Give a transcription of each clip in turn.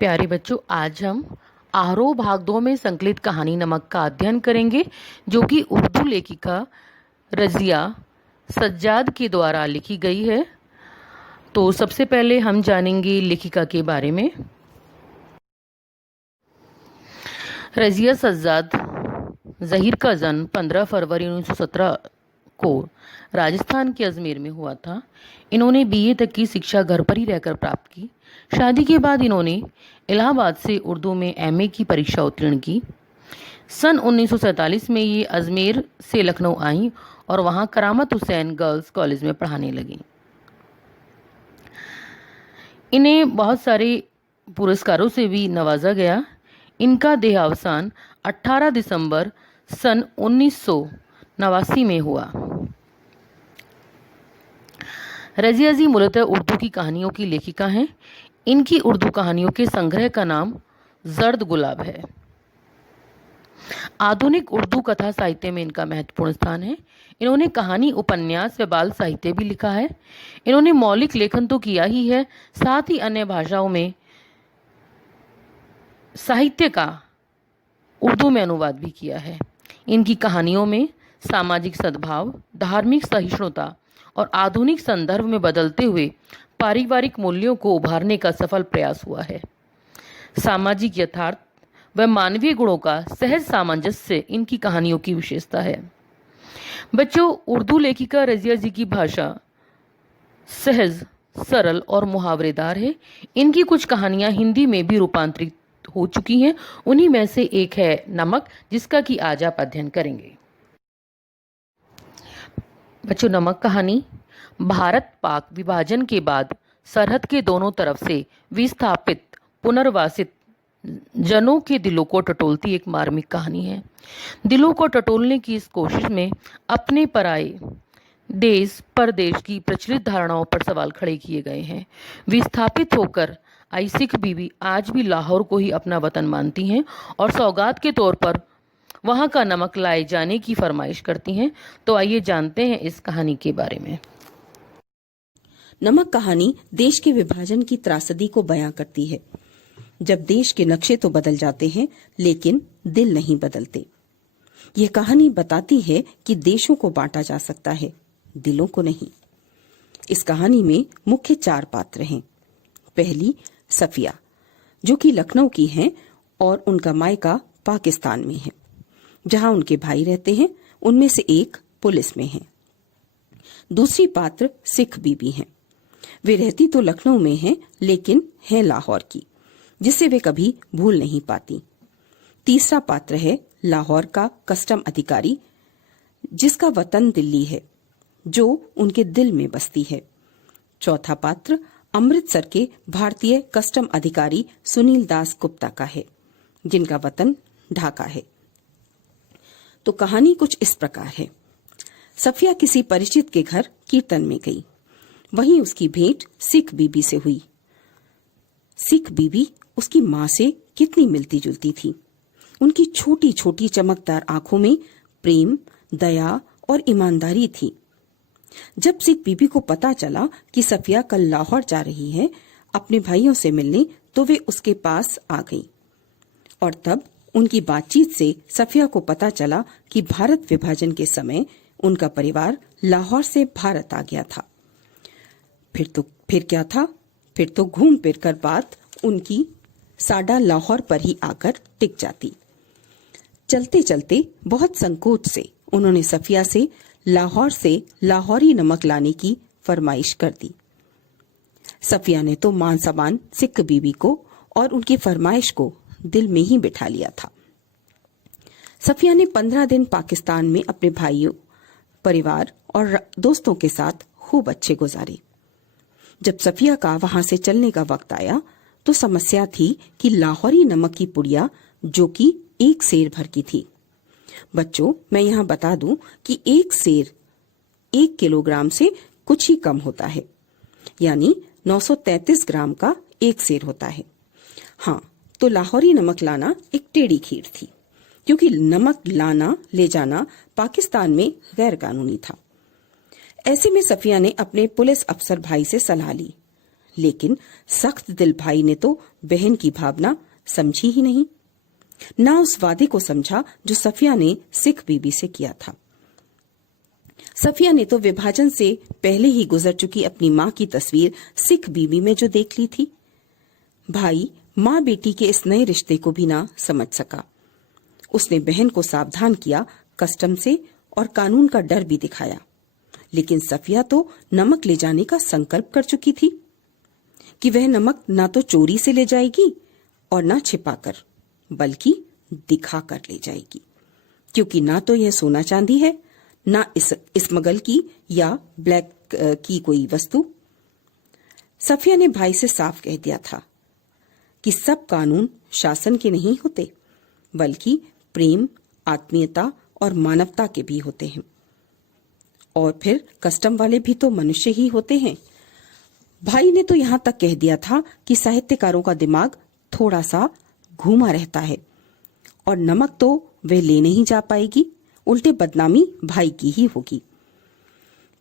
प्यारे बच्चों, आज हम आरोह भाग 2 में संकलित कहानी नमक का अध्ययन करेंगे, जो कि उर्दू लेखिका रज़िया सज्जाद के द्वारा लिखी गई है। तो सबसे पहले हम जानेंगे लेखिका के बारे में। रज़िया सज्जाद ज़हीर का जन्म 15 फरवरी 1917 को राजस्थान के अजमेर में हुआ था। इन्होंने बीए तक की शिक्षा घर पर ही रहकर प्राप्त की। शादी के बाद इन्होंने इलाहाबाद से उर्दू में एमए की परीक्षा उत्तीर्ण की। सन 1947 में ये अजमेर से लखनऊ आईं और वहां करामत हुसैन गर्ल्स कॉलेज में पढ़ाने लगीं। इन्हें बहुत सारे पुरस्कारों से भी नवाजा गया। इनका देहावसान 18 दिसंबर सन 1989 में हुआ। रज़िया जी मूलतः उर्दू की कहानियों की लेखिका हैं। इनकी उर्दू कहानियों के संग्रह का नाम जर्द गुलाब है। आधुनिक उर्दू कथा साहित्य में इनका महत्वपूर्ण स्थान है। इन्होंने कहानी, उपन्यास व बाल साहित्य भी लिखा है। इन्होंने मौलिक लेखन तो किया ही है, साथ ही अन्य भाषाओं में साहित्य का उर्दू में अनुवाद भी किया है। इनकी कहानियों में सामाजिक सद्भाव, धार्मिक सहिष्णुता और आधुनिक संदर्भ में बदलते हुए पारिवारिक मूल्यों को उभारने का सफल प्रयास हुआ है। सामाजिक यथार्थ व मानवीय गुणों का सहज सामंजस्य इनकी कहानियों की विशेषता है। बच्चों, उर्दू लेखिका रज़िया जी की भाषा सहज, सरल और मुहावरेदार है। इनकी कुछ कहानियां हिंदी में भी रूपांतरित हो चुकी हैं। उन्हीं में से एक है नमक, जिसका कि आज आप अध्ययन करेंगे। बच्चों, नमक कहानी भारत पाक विभाजन के बाद सरहद के दोनों तरफ से विस्थापित पुनर्वासित जनों के दिलों को टटोलती एक मार्मिक कहानी है। दिलों को टटोलने की इस कोशिश में अपने पराए देश परदेश की प्रचलित धारणाओं पर सवाल खड़े किए गए हैं। विस्थापित होकर आई सिख बीवी आज भी लाहौर को ही अपना वतन मानती हैं और सौगात के तौर पर वहां का नमक लाए जाने की फरमाइश करती हैं। तो आइए जानते हैं इस कहानी के बारे में। नमक कहानी देश के विभाजन की त्रासदी को बयां करती है। जब देश के नक्शे तो बदल जाते हैं, लेकिन दिल नहीं बदलते। यह कहानी बताती है कि देशों को बांटा जा सकता है, दिलों को नहीं। इस कहानी में मुख्य 4 पात्र हैं। पहली सफिया, जो कि लखनऊ की हैं और उनका मायका पाकिस्तान में है, जहां उनके भाई रहते हैं। उनमें से एक पुलिस में है। दूसरी पात्र सिख बीबी हैं। वे रहती तो लखनऊ में हैं, लेकिन है लाहौर की, जिसे वे कभी भूल नहीं पाती। तीसरा पात्र है लाहौर का कस्टम अधिकारी, जिसका वतन दिल्ली है, जो उनके दिल में बसती है। चौथा पात्र अमृतसर के भारतीय कस्टम अधिकारी सुनील दास गुप्ता का है, जिनका वतन ढाका है। तो कहानी कुछ इस प्रकार है। सफिया किसी परिचित के घर कीर्तन में गई। वहीं उसकी भेंट सिख बीबी से हुई। सिख बीबी उसकी मां से कितनी मिलती जुलती थी। उनकी छोटी छोटी चमकदार आंखों में प्रेम, दया और ईमानदारी थी। जब सिख बीबी को पता चला कि सफिया कल लाहौर जा रही है अपने भाइयों से मिलने, तो वे उसके पास आ गई। और तब उनकी बातचीत से सफिया को पता चला कि भारत विभाजन के समय उनका परिवार लाहौर से भारत आ गया था। फिर क्या था? फिर तो घूम फिर कर बात उनकी साडा लाहौर पर ही आकर टिक जाती। चलते चलते बहुत संकोच से उन्होंने सफिया से लाहौर से लाहौरी नमक लाने की फरमाइश कर दी। सफिया ने तो मान समान सिख बीबी को और उनकी फरमाइश को दिल में ही बिठा लिया था। सफिया ने 15 दिन पाकिस्तान में अपने भाइयों, परिवार और दोस्तों के साथ खूब अच्छे गुजारे। जब सफिया का वहां से चलने का वक्त आया, तो समस्या थी कि लाहौरी नमक की पुड़िया, जो कि 1 सेर भर की थी। बच्चों, मैं यहाँ बता दूं कि 1 सेर 1 किलोग्राम से कुछ ही कम होता है, यानी 933 ग्राम का 1 सेर होता है। हाँ, तो लाहौरी नमक लाना एक टेढ़ी खीर थी, क्योंकि नमक लाना ले जाना पाकिस्तान में गैर कानूनी था। ऐसे में सफिया ने अपने पुलिस अफसर भाई से सलाह ली, लेकिन सख्त दिल भाई ने तो बहन की भावना समझी ही नहीं, ना उस वादे को समझा जो सफिया ने सिख बीबी से किया था। सफिया ने तो विभाजन से पहले ही गुजर चुकी अपनी मां की तस्वीर सिख बीबी में जो देख ली थी। भाई मां बेटी के इस नए रिश्ते को भी ना समझ सका। उसने बहन को सावधान किया, कस्टम से और कानून का डर भी दिखाया, लेकिन सफिया तो नमक ले जाने का संकल्प कर चुकी थी कि वह नमक ना तो चोरी से ले जाएगी और ना छिपाकर, बल्कि दिखाकर ले जाएगी, क्योंकि ना तो यह सोना चांदी है, ना स्मगल की या ब्लैक की कोई वस्तु। सफिया ने भाई से साफ कह दिया था कि सब कानून शासन के नहीं होते, बल्कि प्रेम, आत्मीयता और मानवता के भी होते हैं। और फिर कस्टम वाले भी तो मनुष्य ही होते हैं। भाई ने तो यहां तक कह दिया था कि साहित्यकारों का दिमाग थोड़ा सा घूमा रहता है और नमक तो वे ले नहीं जा पाएगी, उल्टे बदनामी भाई की ही होगी।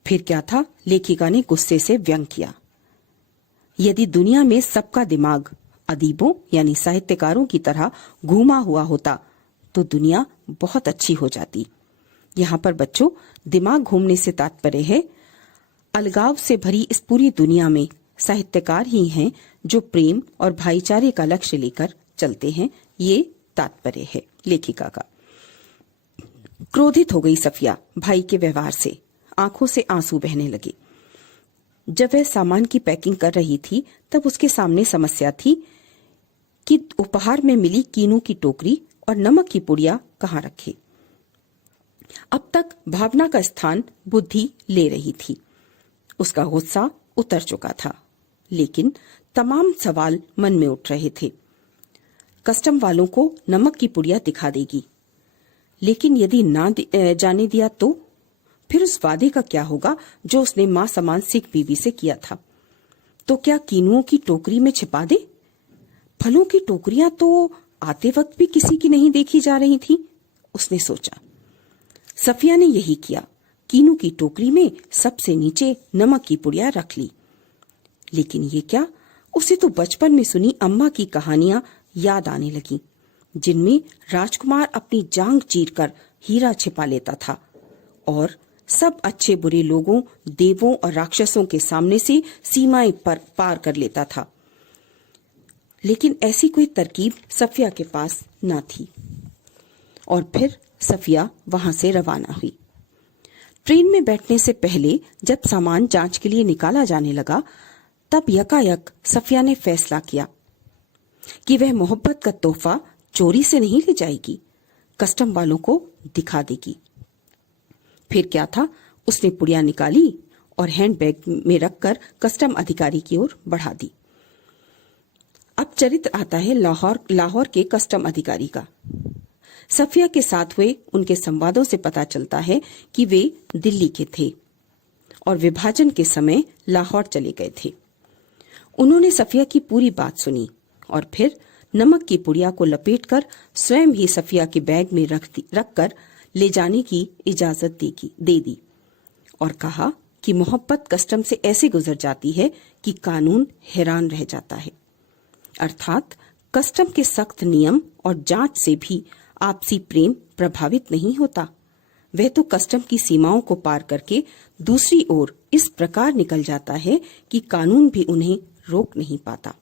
फिर क्या था, लेखिका ने गुस्से से व्यंग किया, यदि दुनिया में सबका दिमाग अदीबों यानी साहित्यकारों की तरह घूमा हुआ होता तो दुनिया बहुत अच्छी हो जाती। यहाँ पर बच्चों, दिमाग घूमने से तात्पर्य है अलगाव से भरी इस पूरी दुनिया में साहित्यकार ही हैं जो प्रेम और भाईचारे का लक्ष्य लेकर चलते हैं, ये तात्पर्य है लेखिका का। क्रोधित हो गई सफिया भाई के व्यवहार से, आंखों से आंसू बहने लगे। जब वह सामान की पैकिंग कर रही थी तब उसके सामने समस्या थी कि उपहार में मिली कीनू की टोकरी और नमक की पुड़िया कहाँ रखे। अब तक भावना का स्थान बुद्धि ले रही थी। उसका गुस्सा उतर चुका था, लेकिन तमाम सवाल मन में उठ रहे थे। कस्टम वालों को नमक की पुड़िया दिखा देगी, लेकिन यदि ना जाने दिया तो फिर उस वादे का क्या होगा जो उसने मां समान सिख बीवी से किया था। तो क्या कीनुओं की टोकरी में छिपा दे? फलों की टोकरियां तो आते वक्त भी किसी की नहीं देखी जा रही थी, उसने सोचा। सफिया ने यही किया, कीनू की टोकरी में सबसे नीचे नमक की पुड़िया रख ली। लेकिन ये क्या, उसे तो बचपन में सुनी अम्मा की कहानियां याद आने लगी, जिनमें राजकुमार अपनी जांग चीरकर हीरा छिपा लेता था और सब अच्छे बुरे लोगों, देवों और राक्षसों के सामने से सीमाएं पार कर लेता था। लेकिन ऐसी कोई तरकीब सफिया के पास न थी। और फिर सफिया वहां से रवाना हुई। ट्रेन में बैठने से पहले जब सामान जांच के लिए निकाला जाने लगा, तब यकायक सफिया ने फैसला किया कि वह मोहब्बत का तोहफा चोरी से नहीं ले जाएगी, कस्टम वालों को दिखा देगी। फिर क्या था, उसने पुड़िया निकाली और हैंडबैग में रखकर कस्टम अधिकारी की ओर बढ़ा दी। अब चरित्र आता है लाहौर के कस्टम अधिकारी का। सफिया के साथ हुए उनके संवादों से पता चलता है कि वे दिल्ली के थे और विभाजन के समय लाहौर चले गए थे। उन्होंने सफिया की पूरी बात सुनी और फिर नमक की पुड़िया को लपेटकर स्वयं ही सफिया के बैग में रखकर ले जाने की इजाजत दे दी और कहा कि मोहब्बत कस्टम से ऐसे गुजर जाती है कि कानून हैरान रह जाता है। अर्थात कस्टम के सख्त नियम और जांच से भी आपसी प्रेम प्रभावित नहीं होता, वह तो कस्टम की सीमाओं को पार करके दूसरी ओर इस प्रकार निकल जाता है कि कानून भी उन्हें रोक नहीं पाता।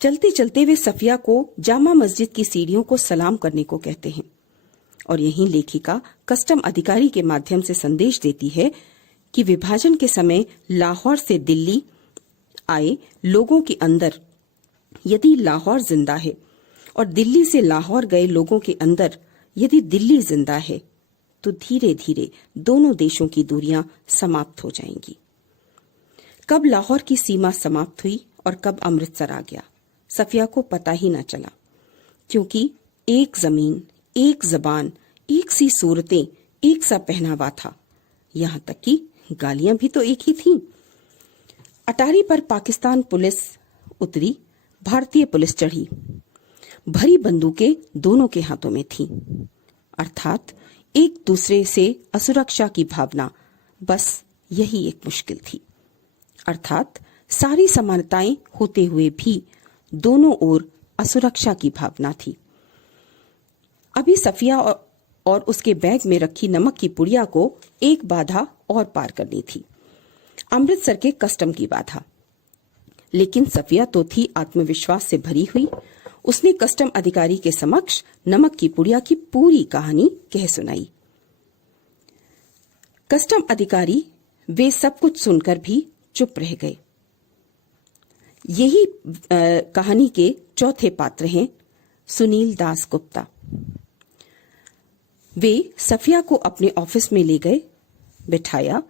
चलते चलते वे सफिया को जामा मस्जिद की सीढ़ियों को सलाम करने को कहते हैं और यहीं लेखिका कस्टम अधिकारी के माध्यम से संदेश देती है कि विभाजन के समय लाहौर से दिल्ली आए लोगों के अंदर यदि लाहौर जिंदा है और दिल्ली से लाहौर गए लोगों के अंदर यदि दिल्ली जिंदा है, तो धीरे धीरे दोनों देशों की दूरियां समाप्त हो जाएंगी। कब लाहौर की सीमा समाप्त हुई और कब अमृतसर आ गया, सफिया को पता ही न चला, क्योंकि एक जमीन, एक जबान, एक सी सूरतें, एक सा पहनावा था। यहाँ तक कि गालियां भी तो एक ही थीं। अटारी पर पाकिस्तान पुलिस उतरी, भारतीय पुलिस चढ़ी। भरी बंदूकें दोनों के हाथों में थीं। अर्थात एक दूसरे से असुरक्षा की भावना, बस यही एक मुश्किल थी। अर्थात सारी समानताएं होते हुए भी दोनों ओर असुरक्षा की भावना थी। अभी सफिया और उसके बैग में रखी नमक की पुड़िया को एक बाधा और पार करनी थी, अमृतसर के कस्टम की बाधा। लेकिन सफिया तो थी आत्मविश्वास से भरी हुई। उसने कस्टम अधिकारी के समक्ष नमक की पुड़िया की पूरी कहानी कह सुनाई। कस्टम अधिकारी वे सब कुछ सुनकर भी चुप रह गए। यही कहानी के चौथे पात्र हैं सुनील दास गुप्ता। वे सफिया को अपने ऑफिस में ले गए, बिठाया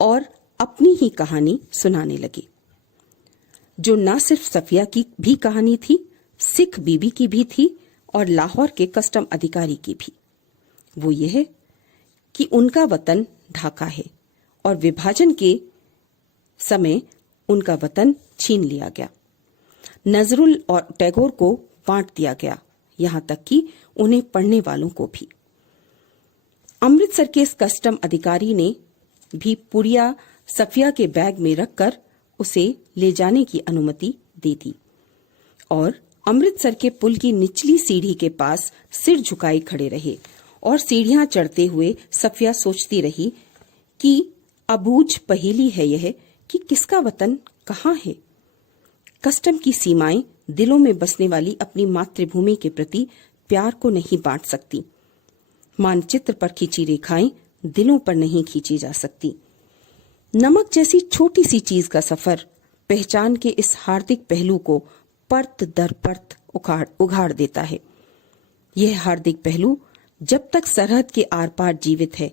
और अपनी ही कहानी सुनाने लगे, जो न सिर्फ सफिया की भी कहानी थी, सिख बीबी की भी थी और लाहौर के कस्टम अधिकारी की भी। वो यह कि उनका वतन ढाका है और विभाजन के समय उनका वतन छीन लिया गया। नजरुल और टैगोर को बांट दिया गया, यहां तक कि उन्हें पढ़ने वालों को भी। अमृतसर के इस कस्टम अधिकारी ने भी पुड़िया सफिया के बैग में रखकर उसे ले जाने की अनुमति दे दी और अमृतसर के पुल की निचली सीढ़ी के पास सिर झुकाए खड़े रहे। और सीढ़ियां चढ़ते हुए सफिया सोचती रही कि अबूझ पहेली है यह कि किसका वतन कहाँ है। कस्टम की सीमाएं दिलों में बसने वाली अपनी मातृभूमि के प्रति प्यार को नहीं बांट सकती। मानचित्र पर खींची रेखाएं दिलों पर नहीं खींची जा सकती। नमक जैसी छोटी सी चीज का सफर पहचान के इस हार्दिक पहलू को परत दर परत उघाड़ देता है। यह हार्दिक पहलू जब तक सरहद के आर पार जीवित है,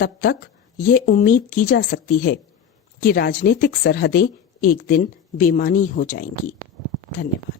तब तक यह उम्मीद की जा सकती है कि राजनीतिक सरहदें एक दिन बेमानी हो जाएंगी। धन्यवाद।